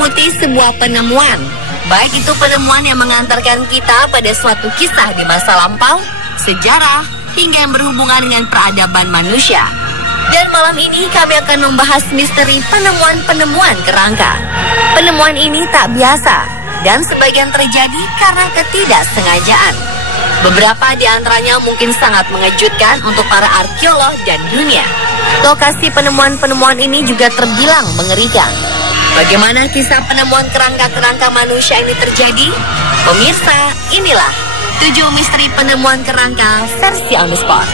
menyelimuti sebuah penemuan. Baik itu penemuan yang mengantarkan kita pada suatu kisah di masa lampau, sejarah, hingga yang berhubungan dengan peradaban manusia. Dan malam ini kami akan membahas misteri penemuan-penemuan kerangka. Penemuan ini tak biasa dan sebagian terjadi karena ketidaksengajaan. Beberapa di antaranya mungkin sangat mengejutkan untuk para arkeolog dan dunia. Lokasi penemuan-penemuan ini juga terbilang mengerikan. Bagaimana kisah penemuan kerangka-kerangka manusia ini terjadi? Pemirsa, inilah 7 misteri penemuan kerangka versi on the spot.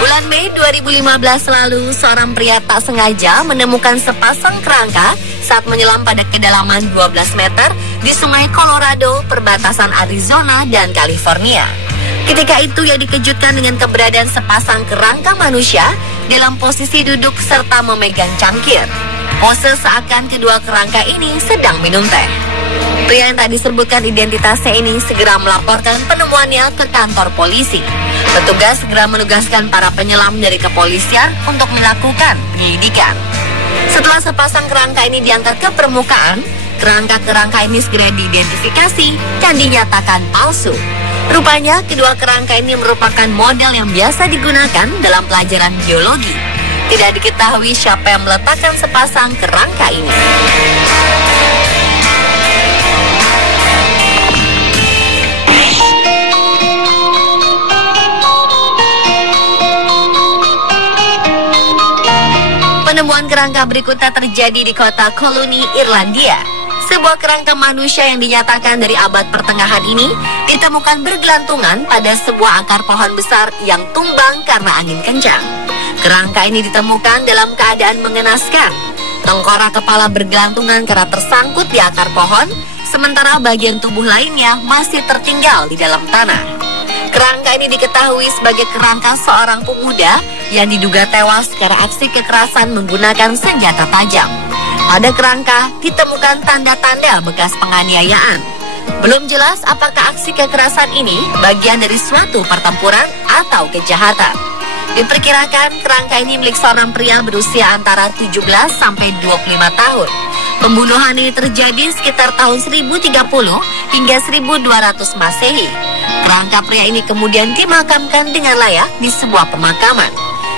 Bulan Mei 2015 lalu, seorang pria tak sengaja menemukan sepasang kerangka saat menyelam pada kedalaman 12 meter di Sungai Colorado, perbatasan Arizona dan California. Ketika itu ia dikejutkan dengan keberadaan sepasang kerangka manusia dalam posisi duduk serta memegang cangkir. Pose seakan kedua kerangka ini sedang minum teh. Pria yang tak disebutkan identitasnya ini segera melaporkan penemuannya ke kantor polisi. Petugas segera menugaskan para penyelam dari kepolisian untuk melakukan penyelidikan. Setelah sepasang kerangka ini diangkat ke permukaan, kerangka-kerangka ini segera diidentifikasi dan dinyatakan palsu. Rupanya kedua kerangka ini merupakan model yang biasa digunakan dalam pelajaran biologi. Tidak diketahui siapa yang meletakkan sepasang kerangka ini. Penemuan kerangka berikutnya terjadi di kota Colony, Irlandia. Sebuah kerangka manusia yang dinyatakan dari abad pertengahan ini ditemukan bergelantungan pada sebuah akar pohon besar yang tumbang karena angin kencang. Kerangka ini ditemukan dalam keadaan mengenaskan. Tengkorak kepala bergelantungan karena tersangkut di akar pohon, sementara bagian tubuh lainnya masih tertinggal di dalam tanah. Kerangka ini diketahui sebagai kerangka seorang pemuda yang diduga tewas karena aksi kekerasan menggunakan senjata tajam. Pada kerangka ditemukan tanda-tanda bekas penganiayaan. Belum jelas apakah aksi kekerasan ini bagian dari suatu pertempuran atau kejahatan. Diperkirakan kerangka ini milik seorang pria berusia antara 17 sampai 25 tahun. Pembunuhan ini terjadi sekitar tahun 1030 hingga 1200 Masehi. Kerangka pria ini kemudian dimakamkan dengan layak di sebuah pemakaman.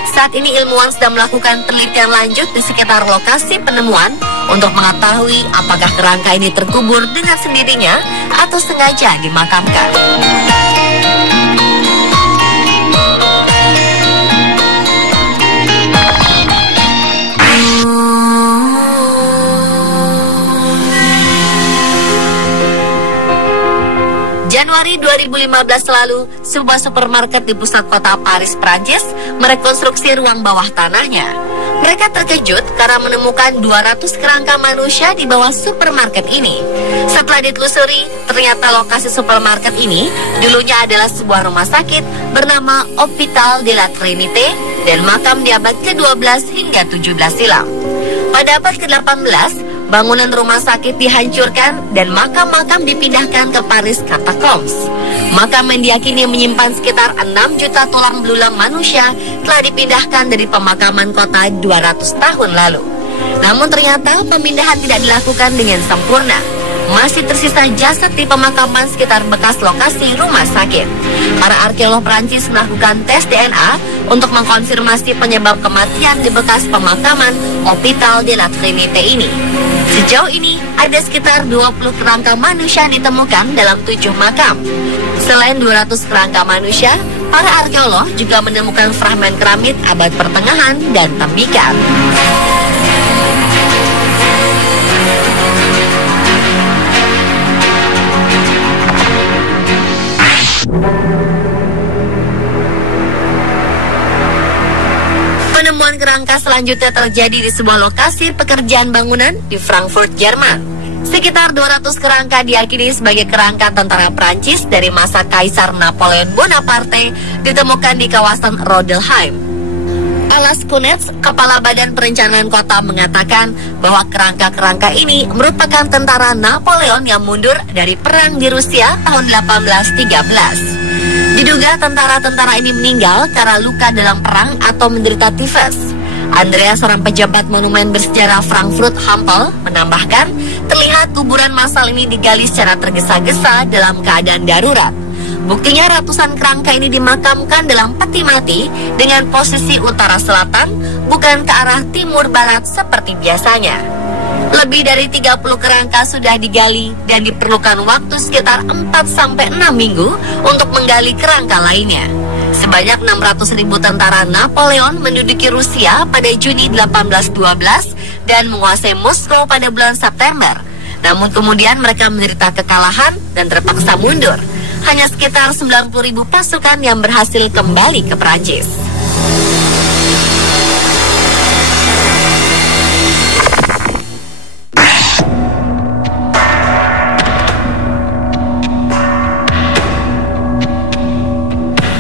Saat ini ilmuwan sedang melakukan penelitian lanjut di sekitar lokasi penemuan untuk mengetahui apakah kerangka ini terkubur dengan sendirinya atau sengaja dimakamkan. Januari 2015 lalu, sebuah supermarket di pusat kota Paris, Prancis, merekonstruksi ruang bawah tanahnya. Mereka terkejut karena menemukan 200 kerangka manusia di bawah supermarket ini. Setelah ditelusuri, ternyata lokasi supermarket ini dulunya adalah sebuah rumah sakit bernama Hôpital de la Trinité dan makam di abad ke-12 hingga 17 silam. Pada abad ke-18, bangunan rumah sakit dihancurkan dan makam-makam dipindahkan ke Paris Catacombs. Makam yang diyakini menyimpan sekitar 6 juta tulang belulang manusia telah dipindahkan dari pemakaman kota 200 tahun lalu. Namun ternyata pemindahan tidak dilakukan dengan sempurna. Masih tersisa jasad di pemakaman sekitar bekas lokasi rumah sakit. Para arkeolog Prancis melakukan tes DNA untuk mengkonfirmasi penyebab kematian di bekas pemakaman Hôpital de la Trinité ini. Sejauh ini, ada sekitar 20 kerangka manusia yang ditemukan dalam 7 makam. Selain 200 kerangka manusia, para arkeolog juga menemukan fragmen keramik abad pertengahan dan tembikar. Penemuan kerangka selanjutnya terjadi di sebuah lokasi pekerjaan bangunan di Frankfurt, Jerman. Sekitar 200 kerangka diyakini sebagai kerangka tentara Prancis dari masa Kaisar Napoleon Bonaparte ditemukan di kawasan Rodelheim. Alas Kunets, Kepala Badan Perencanaan Kota, mengatakan bahwa kerangka-kerangka ini merupakan tentara Napoleon yang mundur dari perang di Rusia tahun 1813. Diduga tentara-tentara ini meninggal karena luka dalam perang atau menderita tifus. Andreas, seorang pejabat monumen bersejarah Frankfurt Hampel, menambahkan terlihat kuburan massal ini digali secara tergesa-gesa dalam keadaan darurat. Buktinya ratusan kerangka ini dimakamkan dalam peti mati dengan posisi utara selatan, bukan ke arah timur barat seperti biasanya. Lebih dari 30 kerangka sudah digali dan diperlukan waktu sekitar 4-6 minggu untuk menggali kerangka lainnya. Sebanyak 600.000 tentara Napoleon menduduki Rusia pada Juni 1812 dan menguasai Moskow pada bulan September. Namun kemudian mereka menderita kekalahan dan terpaksa mundur. Hanya sekitar 90.000 pasukan yang berhasil kembali ke Prancis.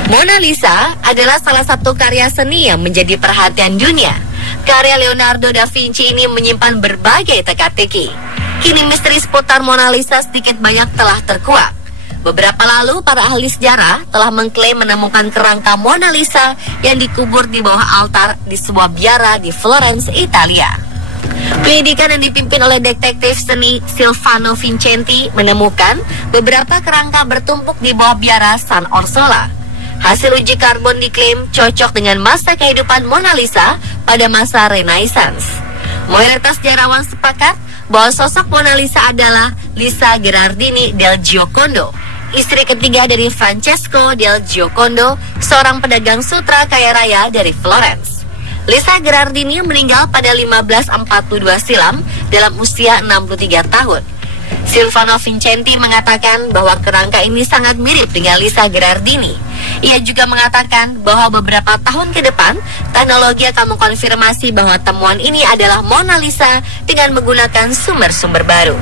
Mona Lisa adalah salah satu karya seni yang menjadi perhatian dunia. Karya Leonardo da Vinci ini menyimpan berbagai teka-teki. Kini misteri seputar Mona Lisa sedikit banyak telah terkuak. Beberapa lalu, para ahli sejarah telah mengklaim menemukan kerangka Mona Lisa yang dikubur di bawah altar di sebuah biara di Florence, Italia. Penyidikan yang dipimpin oleh detektif seni Silvano Vincenti menemukan beberapa kerangka bertumpuk di bawah biara San Orsola. Hasil uji karbon diklaim cocok dengan masa kehidupan Mona Lisa pada masa Renaissance. Mayoritas sejarawan sepakat bahwa sosok Mona Lisa adalah Lisa Gherardini del Giocondo, istri ketiga dari Francesco del Giocondo, seorang pedagang sutra kaya raya dari Florence. Lisa Gherardini meninggal pada 1542 silam dalam usia 63 tahun. Silvano Vincenti mengatakan bahwa kerangka ini sangat mirip dengan Lisa Gherardini. Ia juga mengatakan bahwa beberapa tahun ke depan, teknologi akan mengkonfirmasi bahwa temuan ini adalah Mona Lisa dengan menggunakan sumber-sumber baru.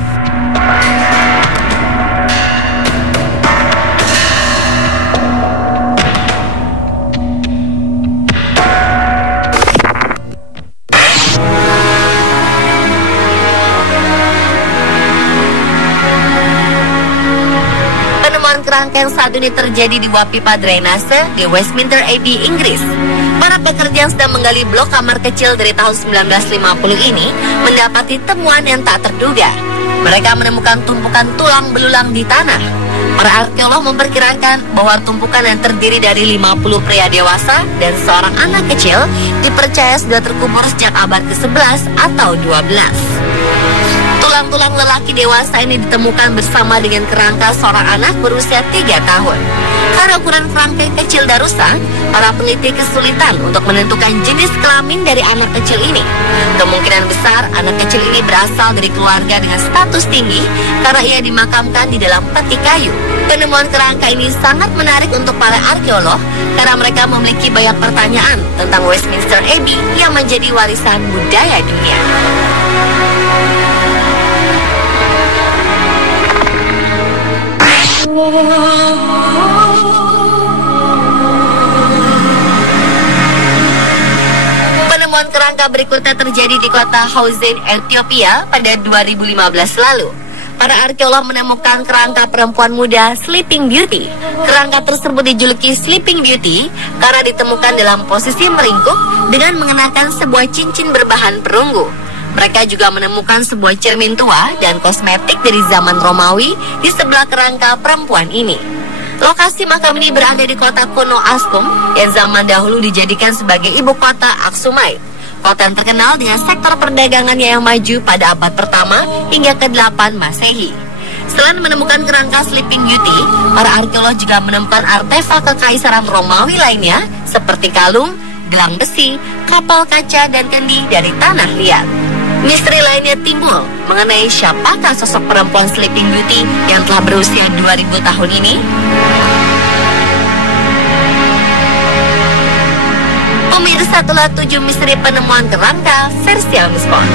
Kerangka yang saat ini terjadi di Wap Pipa Drainase di Westminster Abbey, Inggris. Para pekerja yang sedang menggali blok kamar kecil dari tahun 1950 ini mendapati temuan yang tak terduga. Mereka menemukan tumpukan tulang belulang di tanah. Para arkeolog memperkirakan bahwa tumpukan yang terdiri dari 50 pria dewasa dan seorang anak kecil dipercaya sudah terkubur sejak abad ke-11 atau 12. Tulang-tulang lelaki dewasa ini ditemukan bersama dengan kerangka seorang anak berusia 3 tahun. Karena ukuran kerangka yang kecil dan rusak, para peneliti kesulitan untuk menentukan jenis kelamin dari anak kecil ini. Kemungkinan besar anak kecil ini berasal dari keluarga dengan status tinggi karena ia dimakamkan di dalam peti kayu. Penemuan kerangka ini sangat menarik untuk para arkeolog karena mereka memiliki banyak pertanyaan tentang Westminster Abbey yang menjadi warisan budaya dunia. Penemuan kerangka berikutnya terjadi di kota Hausen, Ethiopia pada 2015 lalu. Para arkeolog menemukan kerangka perempuan muda Sleeping Beauty. Kerangka tersebut dijuluki Sleeping Beauty karena ditemukan dalam posisi meringkuk dengan mengenakan sebuah cincin berbahan perunggu. Mereka juga menemukan sebuah cermin tua dan kosmetik dari zaman Romawi di sebelah kerangka perempuan ini. Lokasi makam ini berada di kota kuno Askum yang zaman dahulu dijadikan sebagai ibu kota Aksumite. Kota yang terkenal dengan sektor perdagangannya yang maju pada abad pertama hingga ke-8 Masehi. Selain menemukan kerangka Sleeping Beauty, para arkeolog juga menemukan artefak kekaisaran Romawi lainnya seperti kalung, gelang besi, kapal kaca, dan kendi dari tanah liat. Misteri lainnya timbul mengenai siapakah sosok perempuan Sleeping Beauty yang telah berusia 2000 tahun ini. Pemirsa, itulah 7 misteri penemuan kerangka versi Miskon.